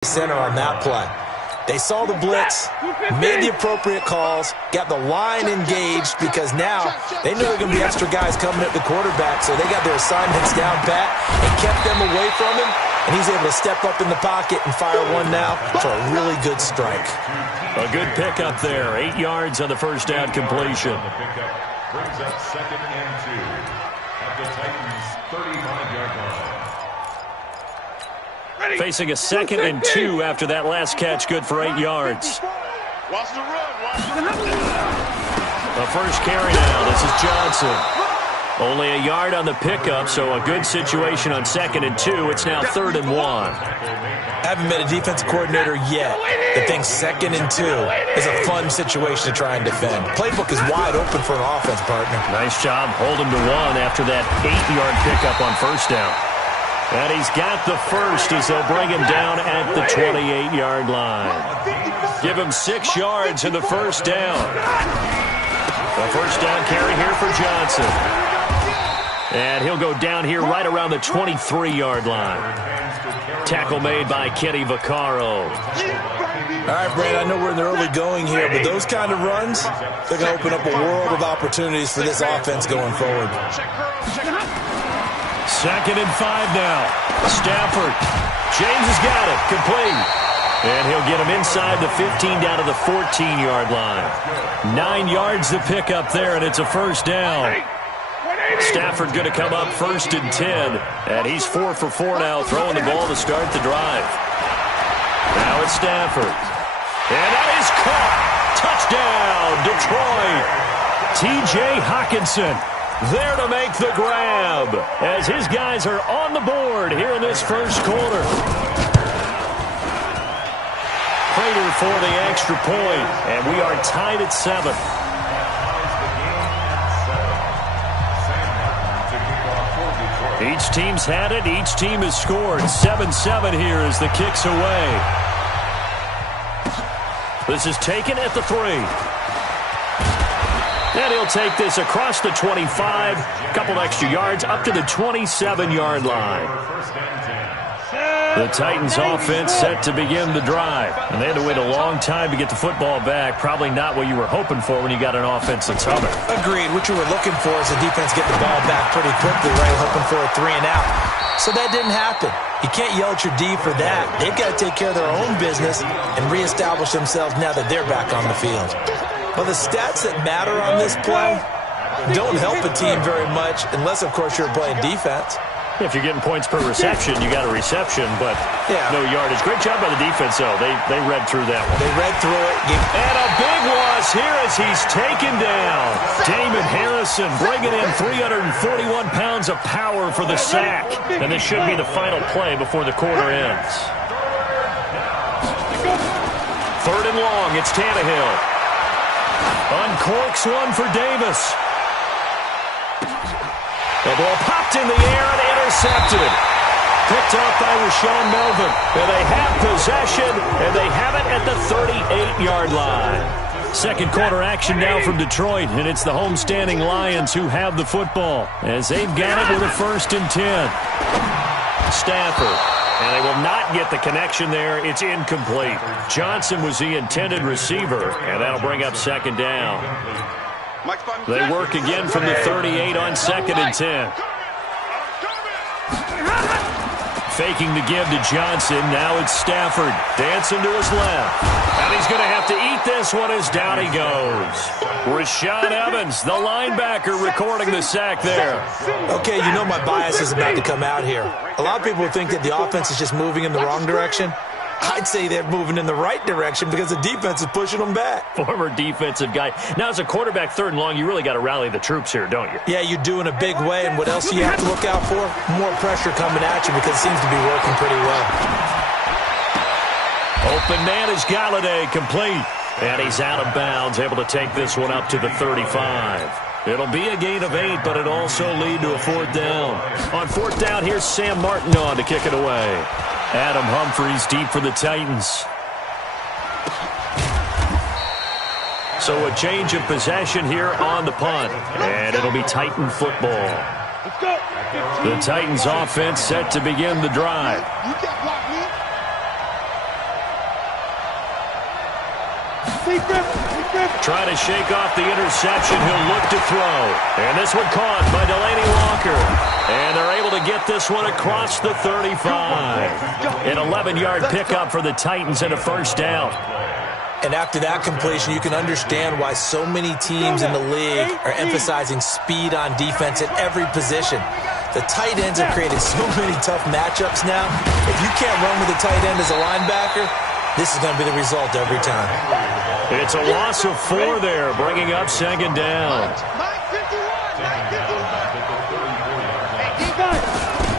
center on that play. They saw the blitz, made the appropriate calls, got the line engaged because now they know there are going to be extra guys coming at the quarterback, so they got their assignments down pat and kept them away from him, and he's able to step up in the pocket and fire one now for a really good strike. A good pickup there, 8 yards on the first down completion. The pickup brings up 2nd and 2 at the Titans' 35-yard line. Facing a 2nd and 2 after that last catch, good for 8 yards. Watch the run. Watch the run. The first carry now. This is Johnson. Only a yard on the pickup, so a good situation on 2nd and 2. It's now 3rd and 1. Haven't met a defensive coordinator yet that thinks 2nd and 2 is a fun situation to try and defend. Playbook is wide open for an offense, partner. Nice job holding to 1 after that 8-yard pickup on first down. And he's got the first as they'll bring him down at the 28-yard line. Give him 6 yards in the first down. The first down carry here for Johnson. And he'll go down here right around the 23-yard line. Tackle made by Kenny Vaccaro. All right, Brad, I know we're in the early going here, but those kind of runs, they're going to open up a world of opportunities for this offense going forward. 2nd and 5 now. Stafford. James has got it. Complete. And he'll get him inside the 15 down to the 14-yard line. 9 yards to pick up there, and it's a first down. Stafford going to come up 1st and 10. And he's 4 for 4 now, throwing the ball to start the drive. Now it's Stafford. And that is caught. Touchdown, Detroit. T.J. Hockenson there to make the grab as his guys are on the board here in this first quarter. Prater for the extra point, and we are tied at 7. Each team's had it. Each team has scored. 7-7 here as the kick's away. This is taken at the 3. And he'll take this across the 25, a couple extra yards, up to the 27-yard line. The Titans offense set to begin the drive. And they had to wait a long time to get the football back. Probably not what you were hoping for when you got an offense that's humming. Agreed. What you were looking for is the defense get the ball back pretty quickly, right? Hoping for a 3 and out. So that didn't happen. You can't yell at your D for that. They've got to take care of their own business and reestablish themselves now that they're back on the field. Well, the stats that matter on this play don't help a team very much unless, of course, you're playing defense. If you're getting points per reception, you got a reception, but no yardage. Great job by the defense, though. They read through that one. They read through it. And a big loss here as he's taken down. Damon Harrison bringing in 341 pounds of power for the sack. And this should be the final play before the quarter ends. 3rd and long. It's Tannehill. Uncorks one for Davis. The ball popped in the air and intercepted. Picked off by Rashaan Melvin. And they have possession, and they have it at the 38-yard line. Second quarter action now from Detroit, and it's the homestanding Lions who have the football as they've got it with a 1st and 10. Stafford. And they will not get the connection there. It's incomplete. Johnson was the intended receiver, and that'll bring up 2nd down. They work again from the 38 on 2nd and 10. Faking the give to Johnson. Now it's Stafford. Dancing to his left. And he's going to have to eat this one as down he goes. Rashaan Evans, the linebacker, recording the sack there. Okay, you know my bias is about to come out here. A lot of people think that the offense is just moving in the wrong direction. I'd say they're moving in the right direction because the defense is pushing them back. Former defensive guy. Now, as a quarterback, 3rd and long, you really got to rally the troops here, don't you? Yeah, you do in a big way. And what else do you have to look out for? More pressure coming at you because it seems to be working pretty well. Open man is Galladay, complete. And he's out of bounds, able to take this one up to the 35. It'll be a gain of 8, but it'll also lead to a 4th down. On 4th down, here's Sam Martin on to kick it away. Adam Humphries deep for the Titans. So a change of possession here on the punt. And it'll be Titan football. The Titans offense set to begin the drive. Trying to shake off the interception. He'll look to throw. And this one caught by Delanie Walker. And they're able to get this one across the 35. An 11-yard pickup for the Titans and a first down. And after that completion, you can understand why so many teams in the league are emphasizing speed on defense at every position. The tight ends have created so many tough matchups now. If you can't run with a tight end as a linebacker, this is going to be the result every time. It's a loss of 4 there, bringing up second down.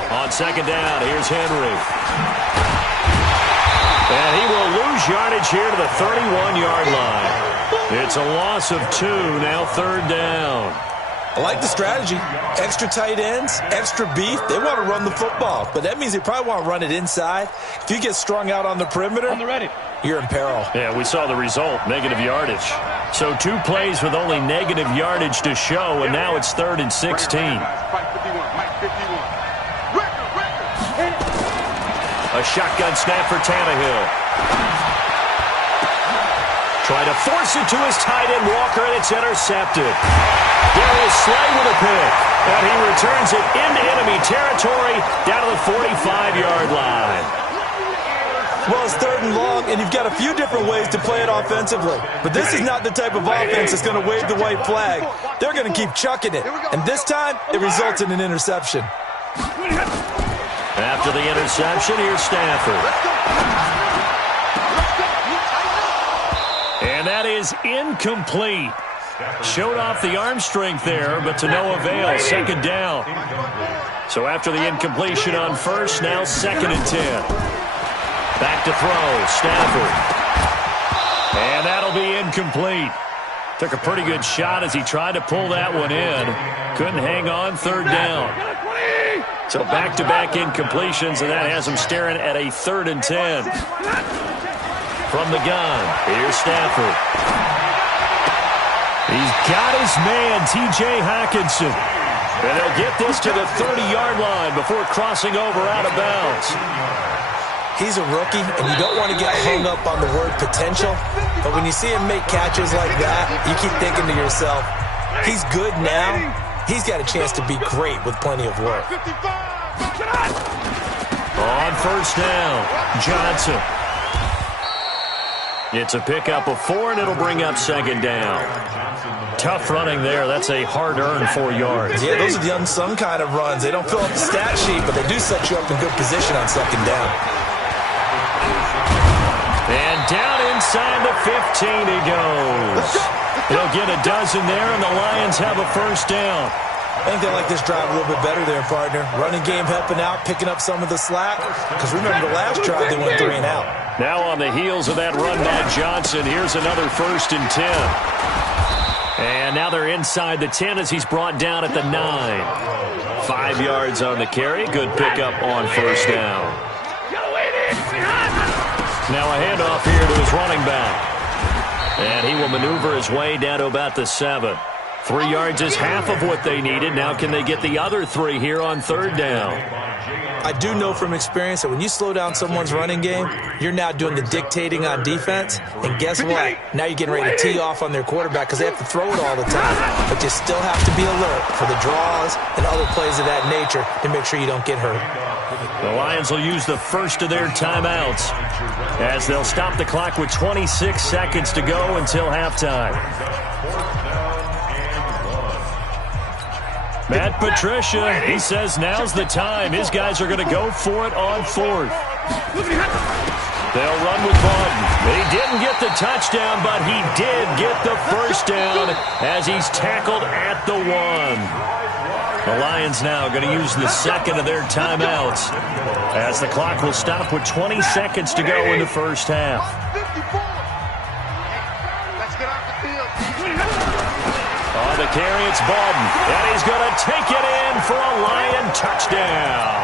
On second down, here's Henry. And he will lose yardage here to the 31-yard line. It's a loss of 2, now third down. I like the strategy. Extra tight ends, extra beef. They want to run the football, but that means they probably want to run it inside. If you get strung out on the perimeter, you're in peril. Yeah, we saw the result, negative yardage. So 2 plays with only negative yardage to show, and now it's 3rd and 16. A shotgun snap for Tannehill. Trying to force it to his tight end, Walker, and it's intercepted. Darius Slay with a pick. And he returns it into enemy territory down to the 45-yard line. Well, it's 3rd and long, and you've got a few different ways to play it offensively. But this is not the type of offense that's going to wave the white flag. They're going to keep chucking it. And this time, it results in an interception. After the interception, here's Stafford. And that is incomplete. Showed off the arm strength there, but to no avail. Second down. So after the incompletion on first, now 2nd and 10. Back to throw, Stafford. And that'll be incomplete. Took a pretty good shot as he tried to pull that one in. Couldn't hang on, 3rd down. So back-to-back incompletions, and that has him staring at a 3rd and 10. From the gun, here's Stafford. He's got his man, T.J. Hockenson. And they'll get this to the 30-yard line before crossing over out of bounds. He's a rookie, and you don't want to get hung up on the word potential. But when you see him make catches like that, you keep thinking to yourself, he's good now. He's got a chance to be great with plenty of work. On first down, Johnson. It's a pickup of 4, and it'll bring up second down. Tough running there. That's a hard-earned 4 yards. Yeah, those are the unsung kind of runs. They don't fill up the stat sheet, but they do set you up in good position on second down. And down inside the 15 he goes. They'll get a dozen there, and the Lions have a first down. I think they like this drive a little bit better there, partner. Running game helping out, picking up some of the slack. Because remember, the last drive they went 3 and out. Now on the heels of that run by Johnson, here's another 1st and 10. And now they're inside the 10 as he's brought down at the 9. 5 yards on the carry. Good pickup on first down. Now a handoff here to his running back. And he will maneuver his way down to about the 7. 3 yards is half of what they needed. Now can they get the other 3 here on third down? I do know from experience that when you slow down someone's running game, you're now doing the dictating on defense. And guess what? Now you're getting ready to tee off on their quarterback because they have to throw it all the time. But you still have to be alert for the draws and other plays of that nature to make sure you don't get hurt. The Lions will use the first of their timeouts as they'll stop the clock with 26 seconds to go until halftime. Matt Patricia, he says now's the time. His guys are going to go for it on 4th. They'll run with Vaughn. He didn't get the touchdown, but he did get the first down as he's tackled at the 1. The Lions now going to use the second of their timeouts as the clock will stop with 20 seconds to go in the first half. On the carry, it's Baldwin, and he's going to take it in for a Lion touchdown.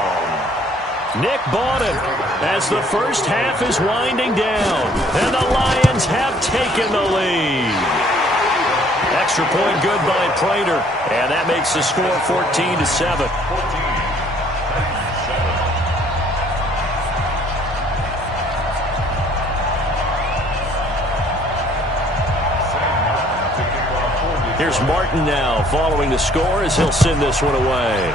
Nick Bawden as the first half is winding down, and the Lions have taken the lead. Extra point good by Prater, and that makes the score 14-7. Here's Martin now following the score as he'll send this one away.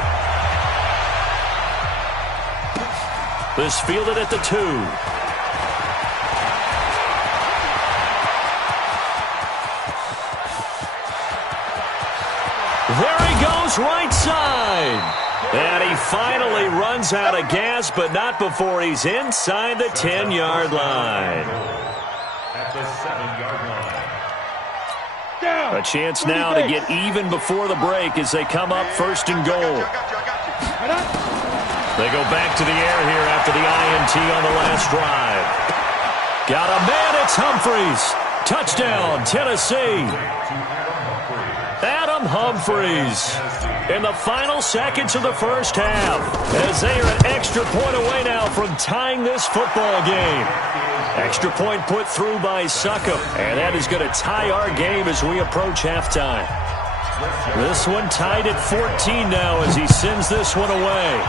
This fielded at the 2. There he goes, right side. And he finally runs out of gas, but not before he's inside the 10-yard line. At the 7-yard line. A chance now to get even before the break as they come up first and goal. They go back to the air here after the INT on the last drive. Got a man, it's Humphries. Touchdown, Tennessee. Adam Humphries in the final seconds of the first half as they are an extra point away now from tying this football game. Extra point put through by Succop, and that is going to tie our game as we approach halftime. This one tied at 14 now as he sends this one away.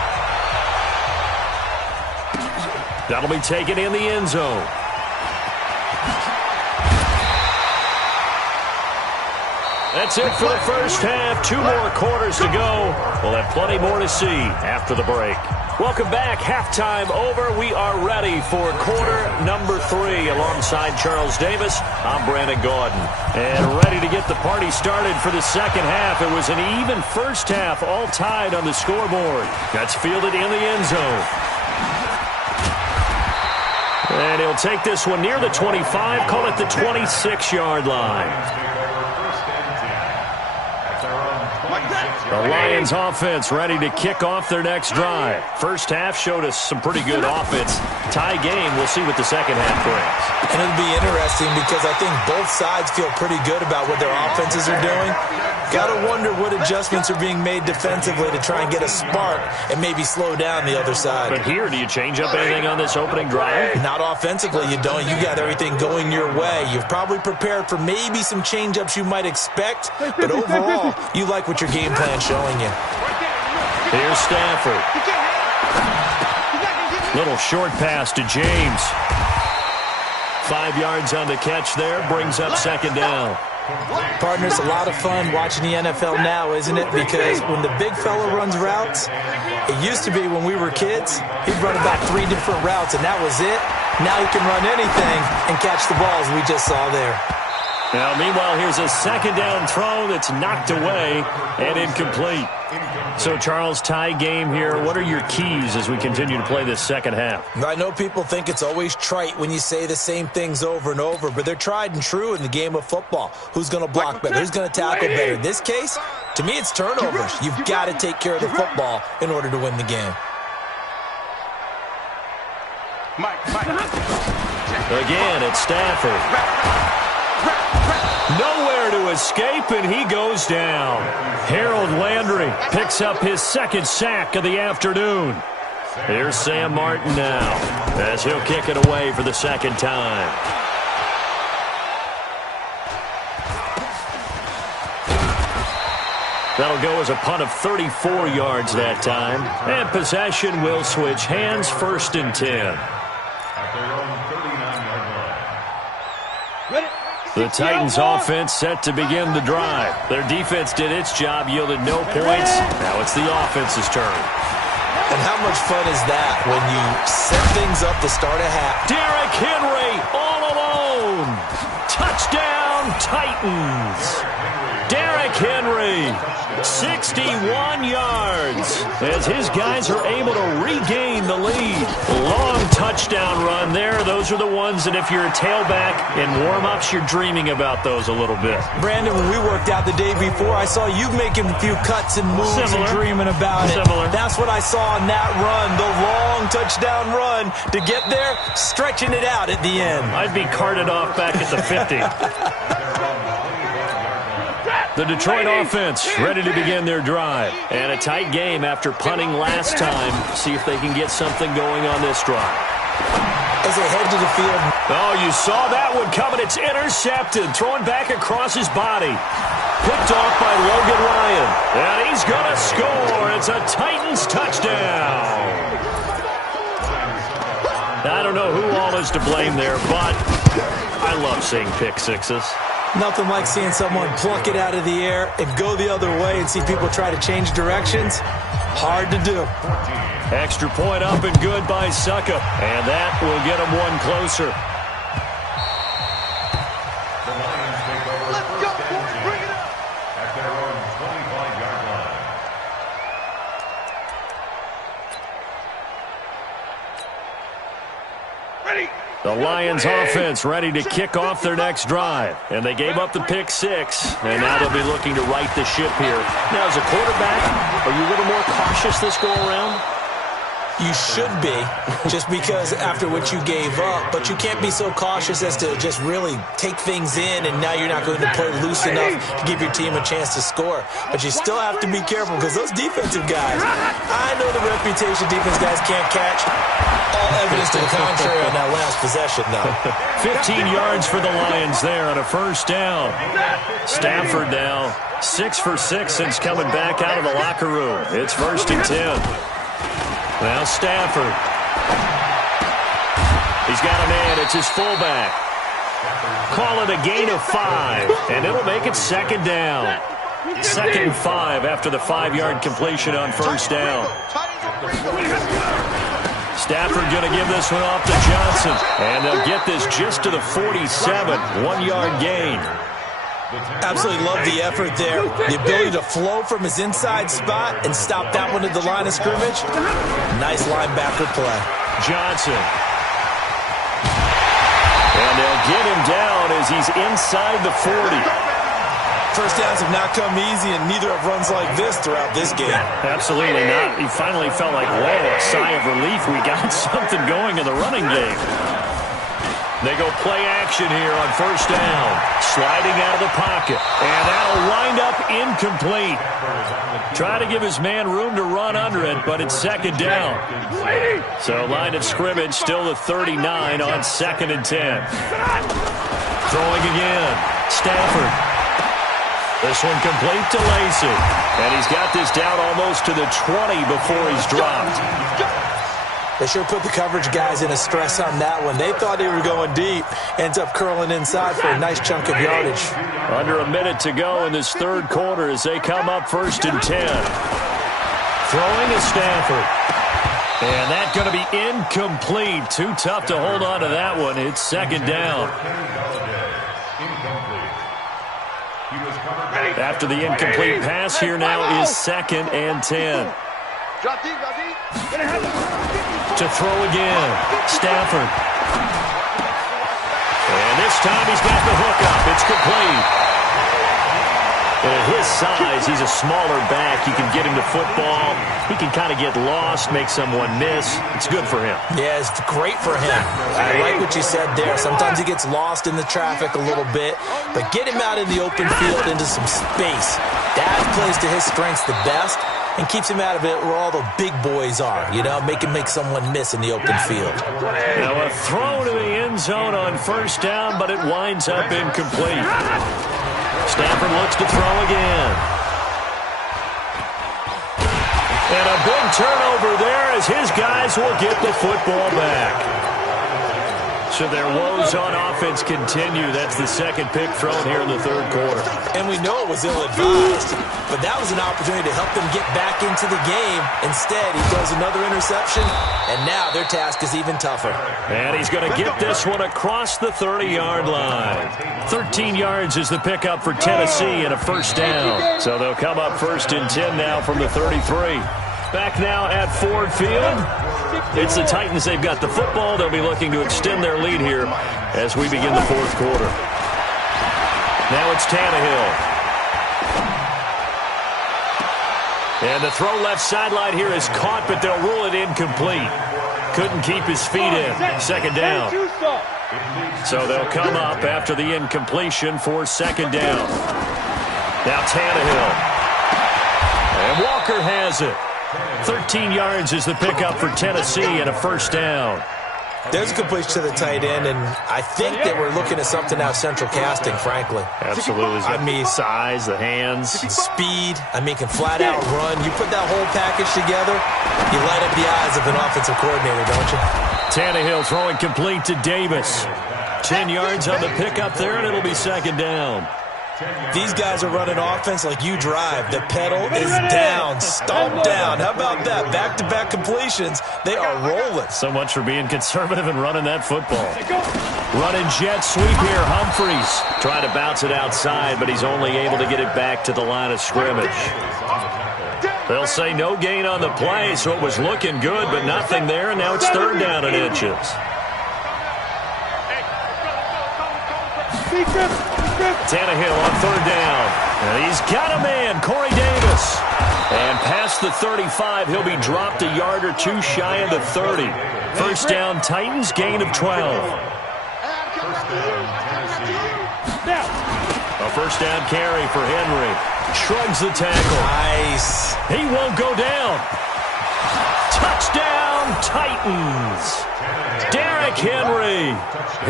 That'll be taken in the end zone. That's it for the first half. 2 more quarters to go. We'll have plenty more to see after the break. Welcome back. Halftime over. We are ready for quarter number 3 alongside Charles Davis. I'm Brandon Gaudin. And ready to get the party started for the second half. It was an even first half, all tied on the scoreboard. That's fielded in the end zone. And he'll take this one near the 25, call it the 26-yard line. The Lions offense ready to kick off their next drive. First half showed us some pretty good offense. Tie game, we'll see what the second half brings. And it'll be interesting because I think both sides feel pretty good about what their offenses are doing. Got to wonder what adjustments are being made defensively to try and get a spark and maybe slow down the other side. But here, do you change up anything on this opening drive? Not offensively, you don't. You got everything going your way. You've probably prepared for maybe some change-ups you might expect, but overall, you like what your game plan's showing you. Here's Stafford. Little short pass to James. 5 yards on the catch there, brings up second down. Partner, it's a lot of fun watching the NFL now, isn't it? Because when the big fella runs routes, it used to be when we were kids, he'd run about 3 different routes, and that was it. Now he can run anything and catch the balls we just saw there. Now, meanwhile, here's a second down throw that's knocked away and incomplete. So, Charles, tie game here. What are your keys as we continue to play this second half? I know people think it's always trite when you say the same things over and over, but they're tried and true in the game of football. Who's going to block better? Who's going to tackle better? In this case, to me, it's turnovers. You've got to take care of the football in order to win the game. Again, it's Stafford. Nowhere to escape, and he goes down. Harold Landry picks up his second sack of the afternoon. Here's Sam Martin now as he'll kick it away for the second time. That'll go as a punt of 34 yards that time. And possession will switch hands, 1st and 10. The Titans offense set to begin the drive. Their defense did its job, yielded no points. Now it's the offense's turn. And how much fun is that when you set things up to start a half? Derrick Henry all alone. Touchdown, Titans. Derrick Henry, 61 yards as his guys are able to regain the lead. Long touchdown run there. Those are the ones that if you're a tailback in warm-ups, you're dreaming about those a little bit. Brandon, when we worked out the day before, I saw you making a few cuts and moves and dreaming about it. That's what I saw on that run, the long touchdown run to get there, stretching it out at the end. I'd be carted off back at the 50. The Detroit offense ready to begin their drive. And a tight game after punting last time. See if they can get something going on this drive. As they head to the field. Oh, you saw that one coming. It's intercepted. Throwing back across his body. Picked off by Logan Ryan. And he's going to score. It's a Titans touchdown. I don't know who all is to blame there, but I love seeing pick sixes. Nothing like seeing someone pluck it out of the air and go the other way and see people try to change directions. Hard to do. Extra point up and good by Succop. And that will get him one closer. The Lions take over. Let's go, boys. Bring it up. At their own 25-yard line. Ready. The Lions offense ready to kick off their next drive. And they gave up the pick six. And now they'll be looking to right the ship here. Now, as a quarterback, are you a little more cautious this go around? You should be, just because after what you gave up, but you can't be so cautious as to just really take things in, and now you're not going to play loose enough to give your team a chance to score. But you still have to be careful because those defensive guys, I know the reputation defense guys can't catch. All evidence to the contrary on that last possession, though. 15 yards for the Lions there on a first down. Stafford now 6 for 6 since coming back out of the locker room. It's 1st and 10. Now Stafford. He's got a man. It's his fullback. Call it a gain of 5, and it'll make it 2nd down. 2nd and 5 after the 5-yard completion on first down. Stafford going to give this one off to Johnson, and they'll get this just to the 47, 1-yard gain. Absolutely love the effort there. The ability to flow from his inside spot and stop that one at the line of scrimmage. Nice linebacker play. Johnson. And they'll get him down as he's inside the 40. First downs have not come easy, and neither have runs like this throughout this game. Absolutely not. He finally felt like, whoa, a sigh of relief. We got something going in the running game. They go play action here on first down. Sliding out of the pocket. And that'll wind up incomplete. Try to give his man room to run under it, but it's 2nd down. So line of scrimmage still the 39 on 2nd and 10. Throwing again. Stafford. This one complete to Lacy. And he's got this down almost to the 20 before he's dropped. They sure put the coverage guys in a stress on that one. They thought they were going deep. Ends up curling inside for a nice chunk of yardage. Under a minute to go in this third quarter as they come up 1st and 10. Throwing to Stafford. And that's going to be incomplete. Too tough to hold on to that one. It's 2nd down. After the incomplete pass, here now is 2nd and 10. To throw again. Stafford. And this time he's got the hook up. It's complete. And at his size, he's a smaller back. You can get him to football. He can kind of get lost, make someone miss. It's good for him. Yeah, it's great for him. I like what you said there. Sometimes he gets lost in the traffic a little bit, but get him out in the open field into some space. That plays to his strengths the best and keeps him out of it where all the big boys are, you know, make him make someone miss in the open field. Now a throw to the end zone on first down, but it winds up incomplete. Stafford looks to throw again. And a big turnover there as his guys will get the football back. So their woes on offense continue. That's the second pick thrown here in the third quarter. And we know it was ill-advised, but that was an opportunity to help them get back into the game. Instead, he throws another interception, and now their task is even tougher. And he's going to get this one across the 30-yard line. 13 yards is the pickup for Tennessee and a first down. So they'll come up 1st and 10 now from the 33. Back now at Ford Field. It's the Titans. They've got the football. They'll be looking to extend their lead here as we begin the fourth quarter. Now it's Tannehill. And the throw left sideline here is caught, but they'll rule it incomplete. Couldn't keep his feet in. Second down. So they'll come up after the incompletion for second down. Now Tannehill. And Walker has it. 13 yards is the pickup for Tennessee and a first down. There's a completion to the tight end, and I think that we're looking at something out of Central Casting, frankly. Absolutely. I mean, size, the hands. Speed. I mean, can flat out run. You put that whole package together, you light up the eyes of an offensive coordinator, don't you? Tannehill throwing complete to Davis. 10 yards on the pickup there, and it'll be second down. These guys are running offense like you drive. The pedal is down, stomped down. How about that? Back-to-back completions. They are rolling. So much for being conservative and running that football. Running jet sweep here. Humphreys trying to bounce it outside, but he's only able to get it back to the line of scrimmage. They'll say no gain on the play, so it was looking good, but nothing there, and now it's third down and inches. Tannehill on third down. And he's got a man, Corey Davis. And past the 35, he'll be dropped a yard or two shy of the 30. First down, Titans, gain of 12. A first down carry for Henry. Shrugs the tackle. Nice. He won't go down. Touchdown, Titans. Derrick Henry,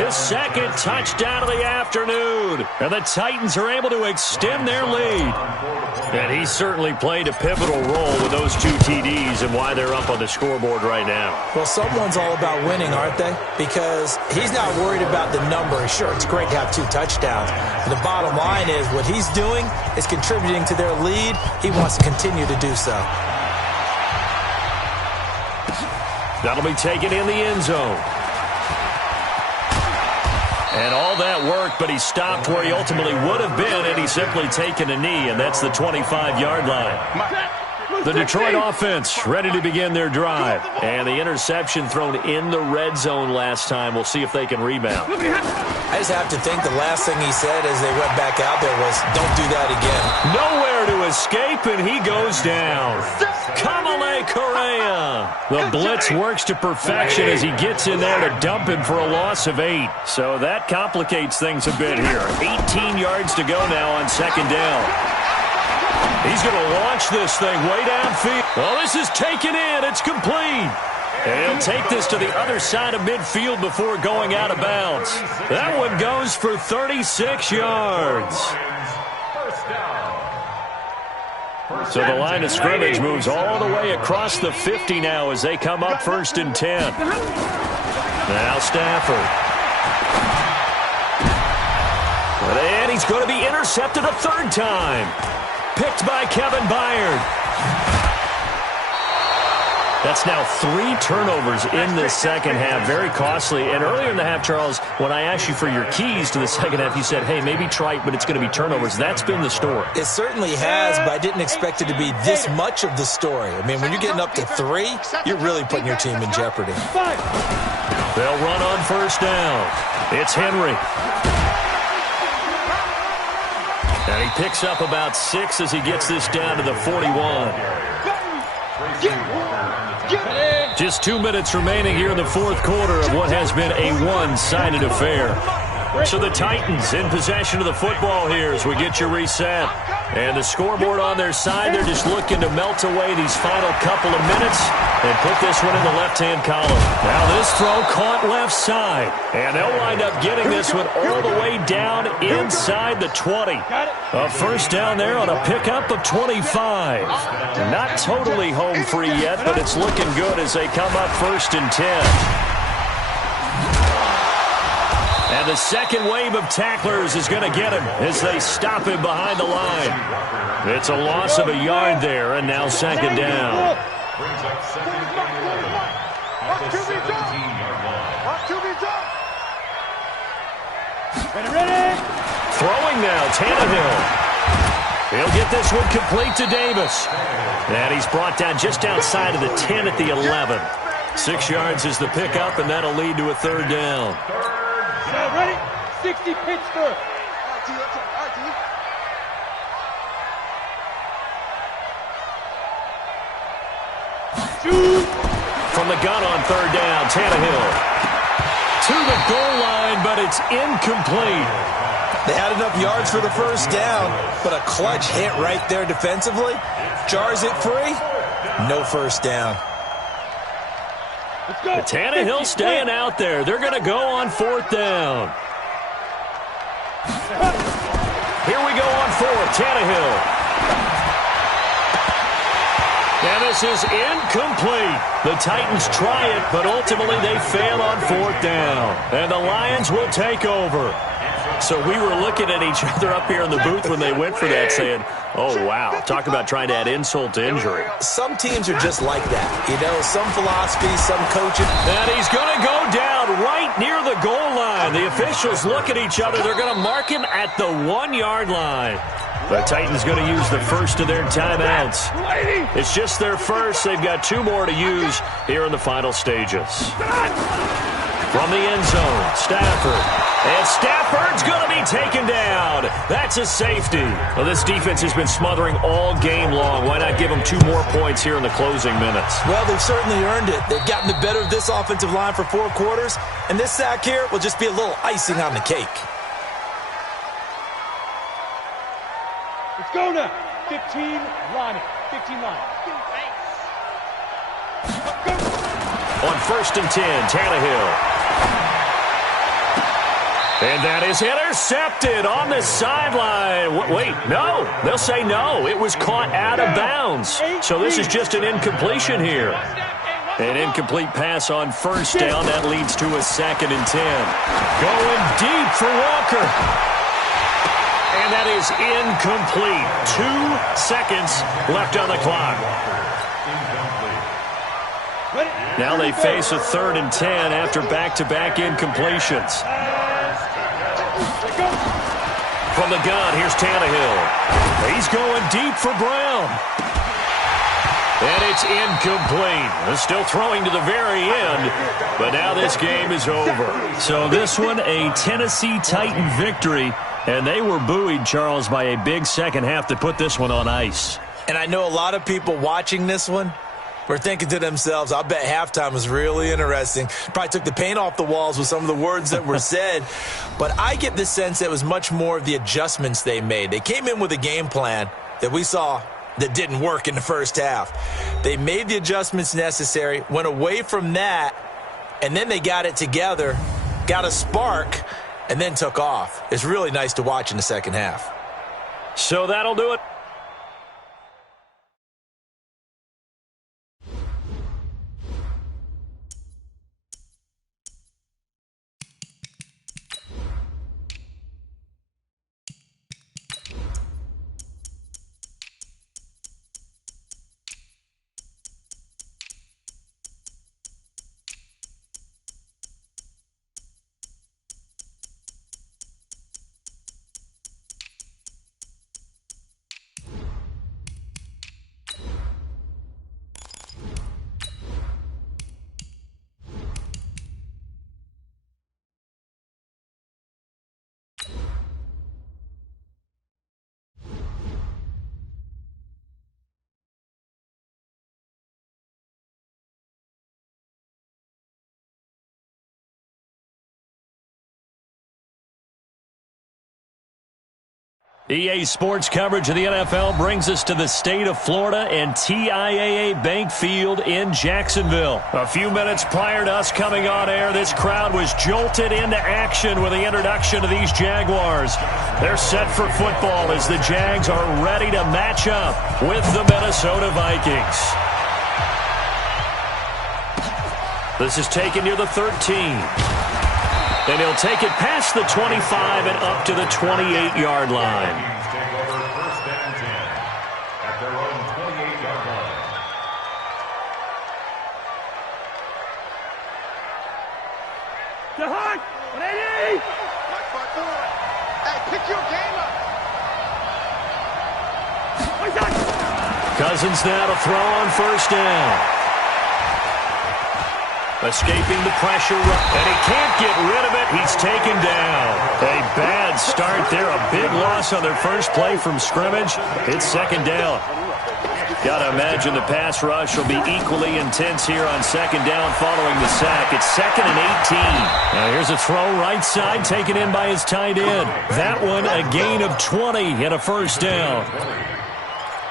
his second touchdown of the afternoon. And the Titans are able to extend their lead. And he certainly played a pivotal role with those two TDs and why they're up on the scoreboard right now. Well, someone's all about winning, aren't they? Because he's not worried about the number. Sure, it's great to have 2 touchdowns. But the bottom line is what he's doing is contributing to their lead. He wants to continue to do so. That'll be taken in the end zone. And all that work, but he stopped where he ultimately would have been, and he's simply taken a knee, and that's the 25-yard line. The Detroit offense ready to begin their drive. And the interception thrown in the red zone last time. We'll see if they can rebound. I just have to think the last thing he said as they went back out there was, don't do that again. Nowhere to escape, and he goes down. Kamale Correa. The blitz works to perfection as he gets in there to dump him for a loss of 8. So that complicates things a bit here. 18 yards to go now on second down. He's going to launch this thing way downfield. Well, this is taken in. It's complete. And he'll take this to the other side of midfield before going out of bounds. That one goes for 36 yards. So the line of scrimmage moves all the way across the 50 now as they come up first and 10. Now Stafford. And he's going to be intercepted a third time. Picked by Kevin Byard. That's now 3 turnovers in this second half. Very costly. And earlier in the half, Charles, when I asked you for your keys to the second half, you said, hey, maybe try it, but it's going to be turnovers. That's been the story. It certainly has, but I didn't expect it to be this much of the story. I mean, when you're getting up to 3, you're really putting your team in jeopardy. They'll run on first down. It's Henry. And he picks up about 6 as he gets this down to the 41. Just 2 minutes remaining here in the fourth quarter of what has been a one-sided affair. So the Titans in possession of the football here as we get you reset. And the scoreboard on their side, they're just looking to melt away these final couple of minutes and put this one in the left-hand column. Now this throw caught left side. And they'll wind up getting this one all the way down inside the 20. A first down there on a pickup of 25. Not totally home free yet, but it's looking good as they come up first and 10. And the second wave of tacklers is going to get him as they stop him behind the line. It's a loss of a yard there, and now second down. Brings up second and 11 at the 17-yard line. Throwing now, Tannehill. He'll get this one complete to Davis. And he's brought down just outside of the 10 at the 11. 6 yards is the pickup, and that'll lead to a third down. Ready? 60 pitch third. From the gun on third down, Tannehill. To the goal line, but it's incomplete. They had enough yards for the first down, but a clutch hit right there defensively. Jars it free. No first down. Tannehill staying out there. They're going to go on fourth down. Here we go on fourth. Tannehill. And this is incomplete. The Titans try it, but ultimately they fail on 4th down. And the Lions will take over. So we were looking at each other up here in the booth when they went for that, saying, oh, wow, talk about trying to add insult to injury. Some teams are just like that. You know, some philosophy, some coaching. And he's going to go down right near the goal line. The officials look at each other. They're going to mark him at the 1-yard line. The Titans going to use the first of their timeouts. It's just their first. They've got 2 more to use here in the final stages. From the end zone, Stafford. And Stafford's going to be taken down. That's a safety. Well, this defense has been smothering all game long. Why not give them 2 more points here in the closing minutes? Well, they've certainly earned it. They've gotten the better of this offensive line for 4 quarters, and this sack here will just be a little icing on the cake. Let's go now. 15 line. 15 line. On 1st and 10, Tannehill. And that is intercepted on the sideline. Wait, no. They'll say no. It was caught out of bounds. So this is just an incompletion here. An incomplete pass on 1st down. That leads to a 2nd and 10. Going deep for Walker. And that is incomplete. 2 seconds left on the clock. Now they face a 3rd and 10 after back-to-back incompletions. From the gun, here's Tannehill. He's going deep for Brown. And it's incomplete. They're still throwing to the very end, but now this game is over. So this one, a Tennessee Titan victory, and they were buoyed, Charles, by a big second half to put this one on ice. And I know a lot of people watching this one were thinking to themselves, I bet halftime was really interesting. Probably took the paint off the walls with some of the words that were said. But I get the sense that it was much more of the adjustments they made. They came in with a game plan that we saw that didn't work in the first half. They made the adjustments necessary, went away from that, and then they got it together, got a spark, and then took off. It's really nice to watch in the second half. So that'll do it. EA Sports coverage of the NFL brings us to the state of Florida and TIAA Bank Field in Jacksonville. A few minutes prior to us coming on air, this crowd was jolted into action with the introduction of these Jaguars. They're set for football as the Jags are ready to match up with the Minnesota Vikings. This is taken near the 13. And he'll take it past the 25 and up to the 28-yard line. Take over 1st and 10 at their own 28-yard line. Jahan, 180! Hey, pick your game up. Cousins now to throw on 1st down. Escaping the pressure, and he can't get rid of it. He's taken down. A bad start there. A big loss on their first play from scrimmage. It's 2nd down. Got to imagine the pass rush will be equally intense here on 2nd down following the sack. It's 2nd and 18. Now here's a throw right side taken in by his tight end. That one a gain of 20 and a 1st down.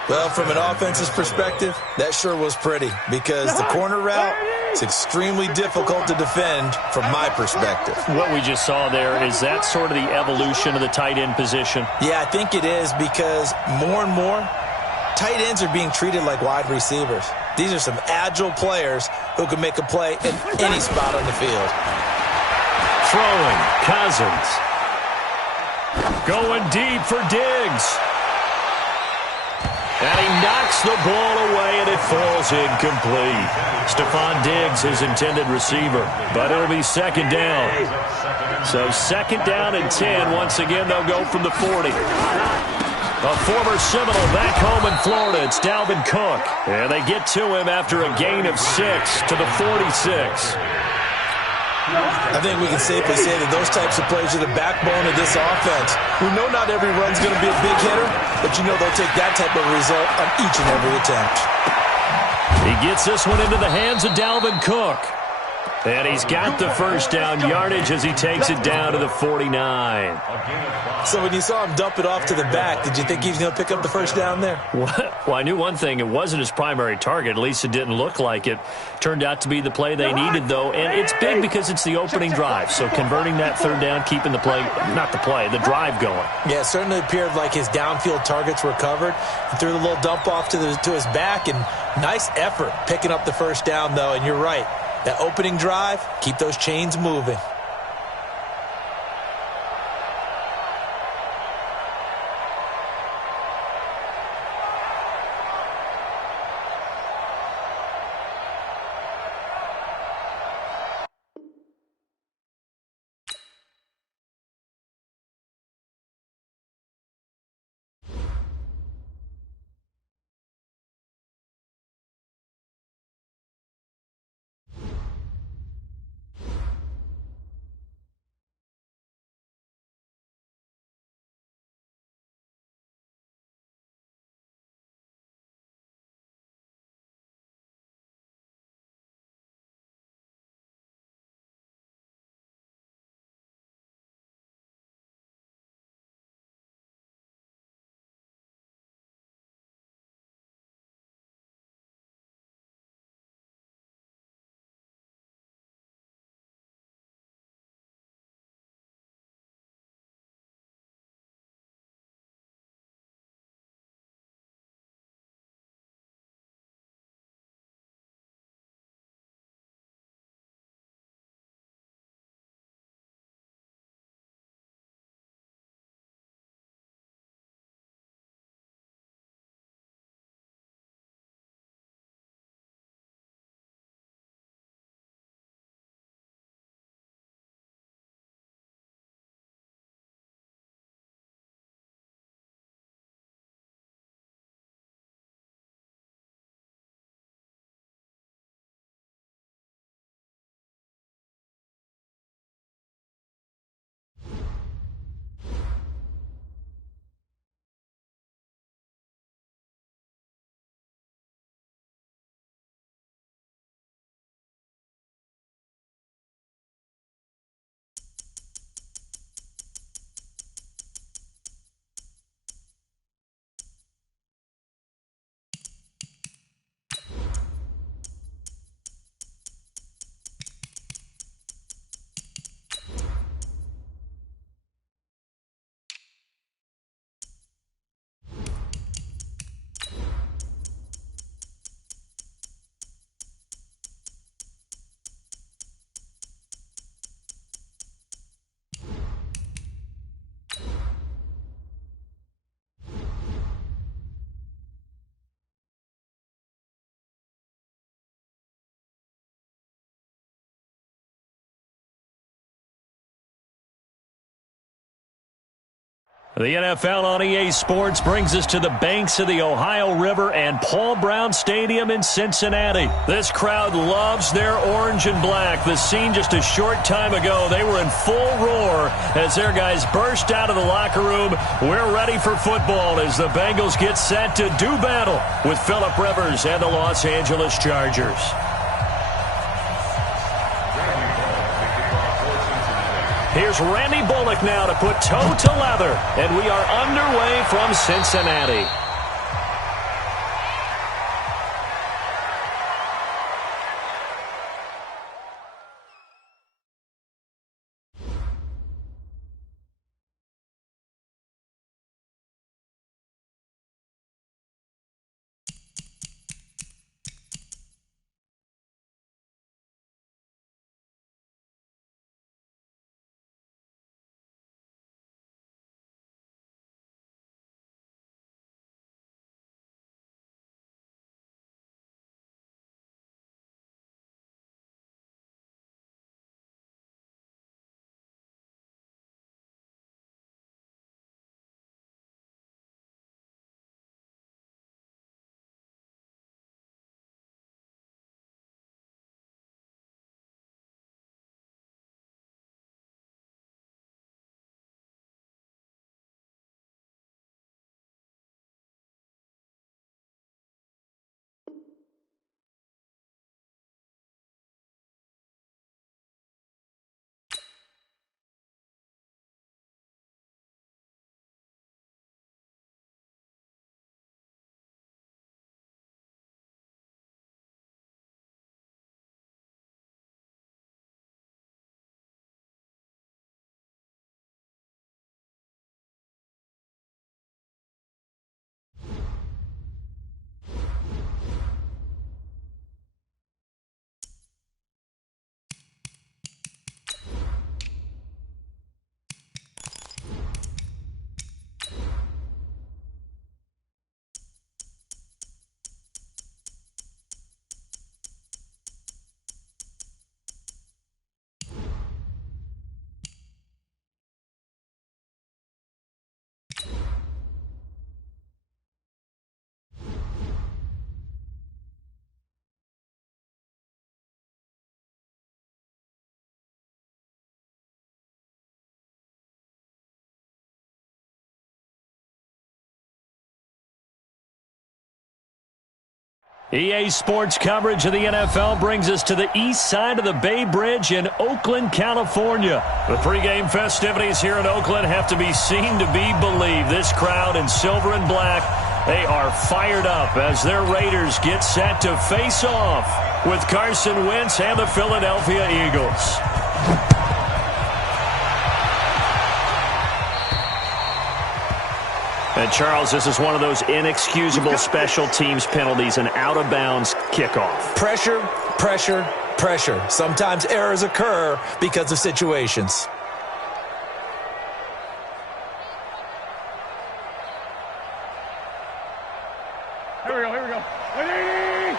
Well, from an offense's perspective, that sure was pretty because the corner route, it's extremely difficult to defend from my perspective. What we just saw there, is that sort of the evolution of the tight end position? Yeah, I think it is because more and more, tight ends are being treated like wide receivers. These are some agile players who can make a play in any spot on the field. Throwing, Cousins. Going deep for Diggs. And he knocks the ball away, and it falls incomplete. Stephon Diggs, his intended receiver, but it'll be second down. So second down and 10. Once again, they'll go from the 40. A former Seminole back home in Florida. It's Dalvin Cook. And they get to him after a gain of 6 to the 46. I think we can safely say that those types of plays are the backbone of this offense. We know not every run's going to be a big hitter, but you know they'll take that type of result on each and every attempt. He gets this one into the hands of Dalvin Cook. And he's got the first down yardage as he takes it down to the 49. So when you saw him dump it off to the back, did you think he was going to pick up the first down there? Well, I knew one thing. It wasn't his primary target. At least it didn't look like it. Turned out to be the play they needed, though. And it's big because it's the opening drive. So converting that third down, keeping the play, not the play, the drive going. Yeah, it certainly appeared like his downfield targets were covered. He threw the little dump off to his back, and nice effort picking up the first down, though. And you're right. That opening drive, keep those chains moving. The NFL on EA Sports brings us to the banks of the Ohio River and Paul Brown Stadium in Cincinnati. This crowd loves their orange and black. The scene just a short time ago, they were in full roar as their guys burst out of the locker room. We're ready for football as the Bengals get set to do battle with Phillip Rivers and the Los Angeles Chargers. Here's Randy Bullock now to put toe to leather, and we are underway from Cincinnati. EA Sports coverage of the NFL brings us to the east side of the Bay Bridge in Oakland, California. The pregame festivities here in Oakland have to be seen to be believed. This crowd in silver and black, they are fired up as their Raiders get set to face off with Carson Wentz and the Philadelphia Eagles. And, Charles, this is one of those inexcusable special teams penalties, an out-of-bounds kickoff. Pressure, pressure, pressure. Sometimes errors occur because of situations. Here we go, here we go. 180!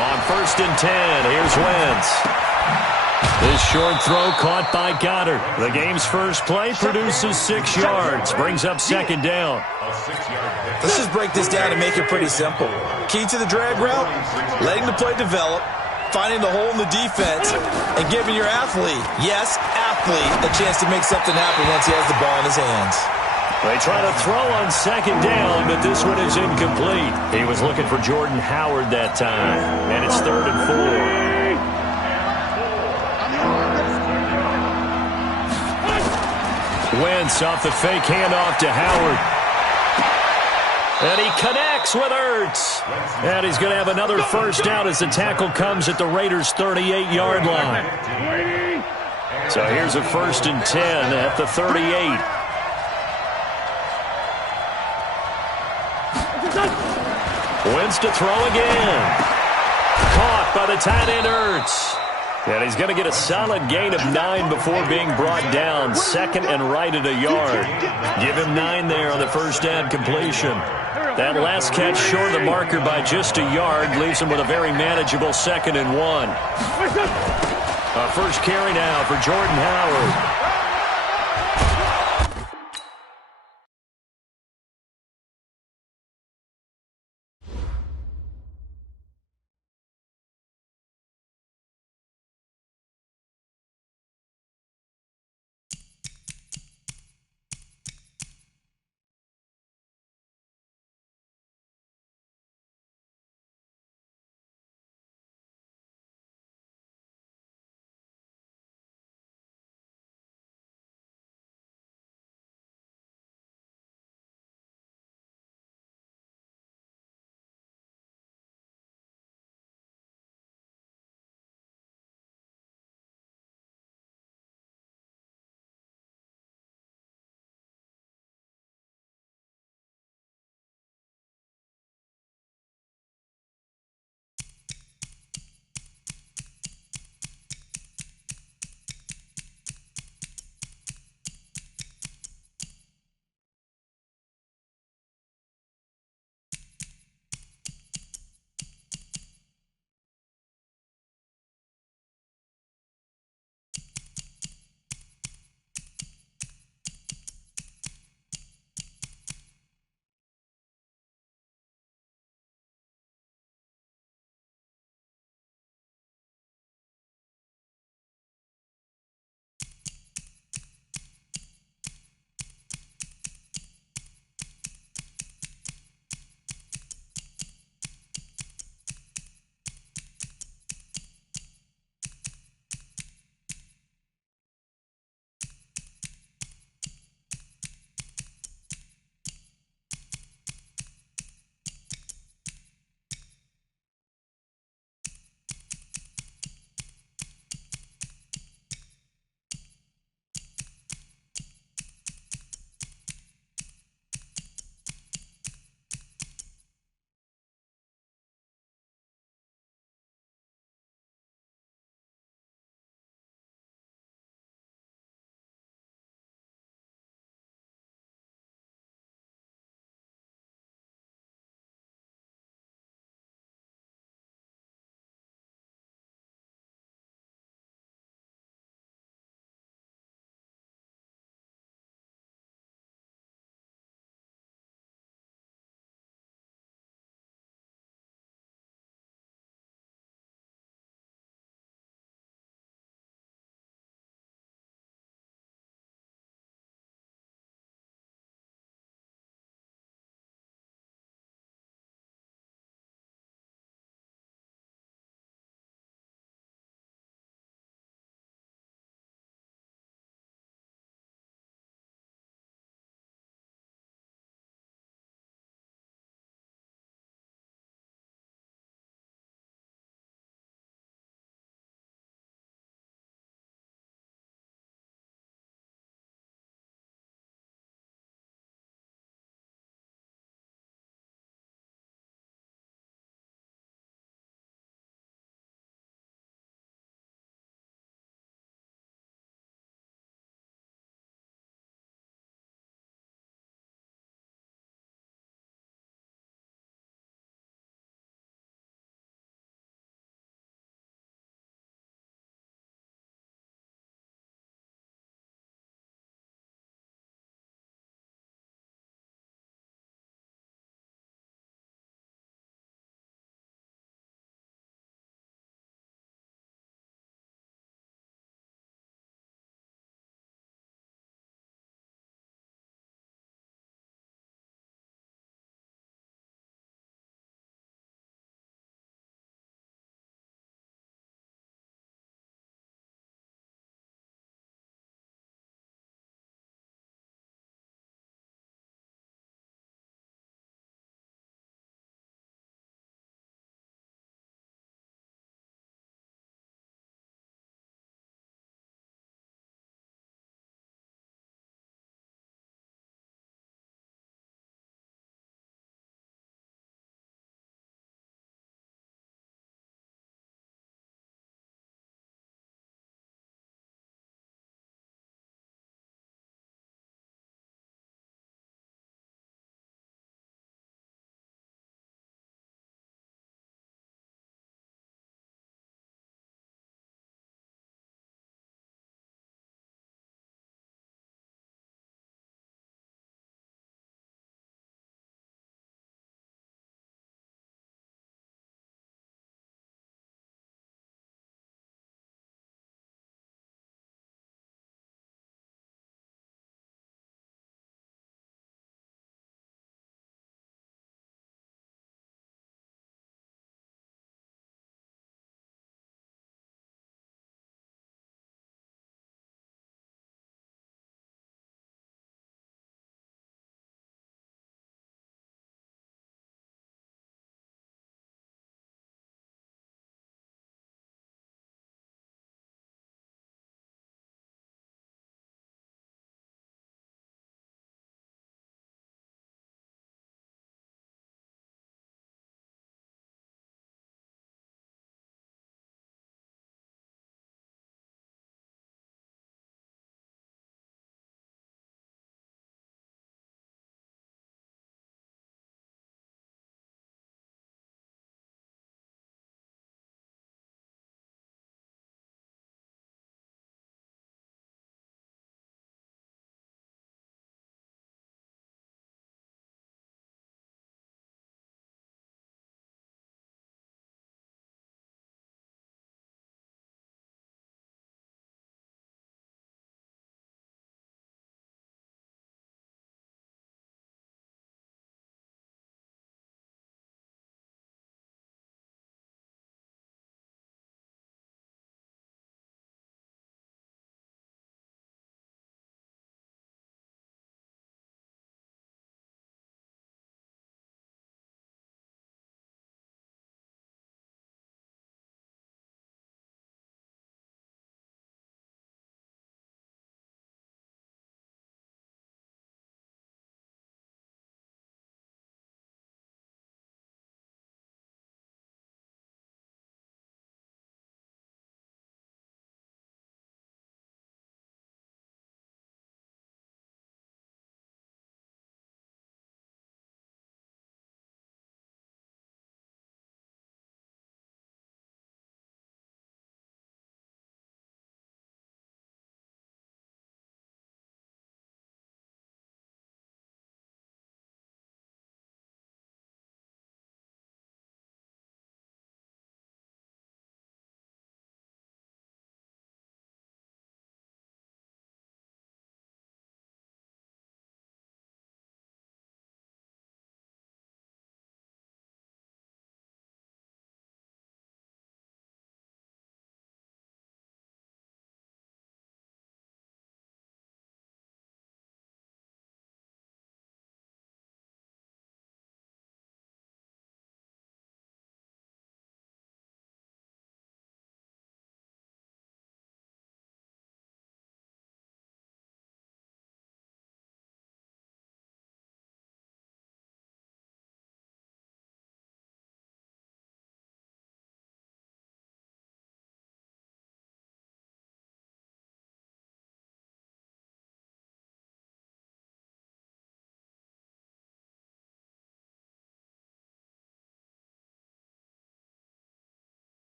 On 1st and 10, here's Wentz. This short throw caught by Goddard. The game's first play produces 6 yards, brings up 2nd down. Let's just break this down and make it pretty simple. Key to the drag route, letting the play develop, finding the hole in the defense, and giving your athlete, yes, athlete, a chance to make something happen once he has the ball in his hands. They try to throw on 2nd down, but this one is incomplete. He was looking for Jordan Howard that time, and it's 3rd and 4. Wentz off the fake handoff to Howard. And he connects with Ertz. And he's going to have another 1st down as the tackle comes at the Raiders' 38-yard line. So here's a 1st and 10 at the 38. Wentz to throw again. Caught by the tight end Ertz. And he's going to get a solid gain of 9 before being brought down. 2nd and right at a yard. Give him 9 there on the 1st down completion. That last catch short of the marker by just a yard leaves him with a very manageable 2nd and 1. A 1st carry now for Jordan Howard.